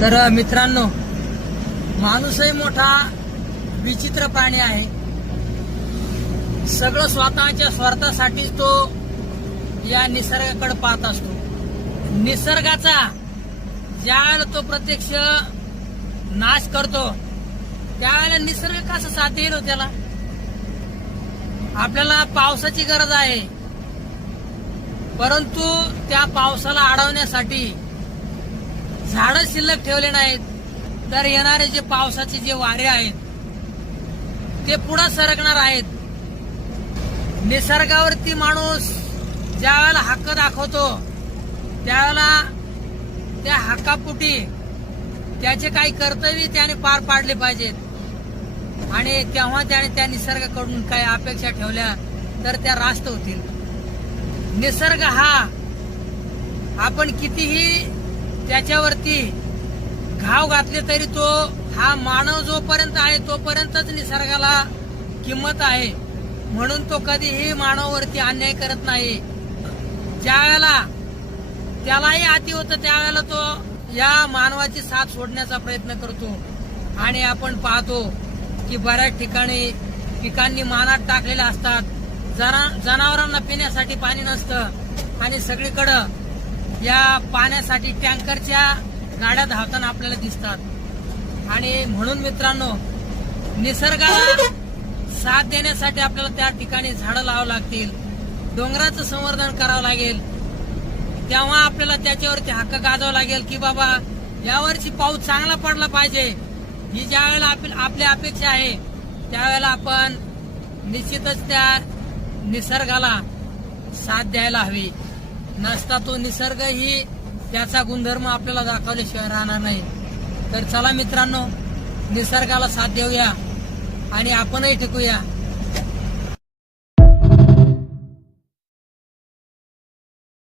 तर मित्रांनो, माणूसही मोठा विचित्र प्राणी आहे. सगळं स्वतःच्या स्वार्थासाठीच तो या निसर्गाकडे पाहत असतो. निसर्गाचा ज्यावेळेला तो प्रत्यक्ष नाश करतो त्यावेळेला निसर्ग कसा साथ देईल हो त्याला. आपल्याला पावसाची गरज आहे, परंतु त्या पावसाला अडवण्यासाठी झाडं शिल्लक ठेवले नाहीत, तर येणारे जे पावसाचे जे वारे आहेत ते पुढे सरकणार आहेत. निसर्गावरती माणूस ज्या वेळेला हक्क दाखवतो त्यावेळेला त्या हक्कापोटी त्याचे काही कर्तव्य त्याने पार पाडले पाहिजेत आणि तेव्हा त्याने त्या निसर्गाकडून काही अपेक्षा ठेवल्या तर त्या रास्त होतील. निसर्ग हा आपण कितीही त्याच्यावरती घाव घातले तरी तो हा मानव जोपर्यंत आहे तोपर्यंतच निसर्गाला किंमत आहे. म्हणून तो कधीही मानवावरती अन्याय करत नाही. ज्या वेळेला त्यालाही अति होतं त्यावेळेला तो या मानवाची साथ सोडण्याचा प्रयत्न करतो. आणि आपण पाहतो की बऱ्याच ठिकाणी पिकांनी मानात टाकलेले असतात, जनावरांना पिण्यासाठी पाणी नसतं आणि सगळीकडं या पाण्यासाठी टँकरच्या गाड्या धावताना आपल्याला दिसतात. आणि म्हणून मित्रांनो, निसर्गाला साथ देण्यासाठी आपल्याला त्या ठिकाणी झाडं लावावं लागतील, डोंगराचं संवर्धन करावं लागेल. तेव्हा आपल्याला त्याच्यावरती हक्क गाजवावा लागेल की बाबा यावर्षी पाऊस चांगला पडला पाहिजे. ही ज्या वेळेला आपली अपेक्षा आहे त्यावेळेला आपण निश्चितच त्या निसर्गाला साथ द्यायला हवी. नसता तो निसर्ग ही त्याचा गुणधर्म आपल्याला दाखवल्याशिवाय राहणार नाही. तर चला मित्रांनो, निसर्गाला साथ देऊया आणि आपणही टिकूया.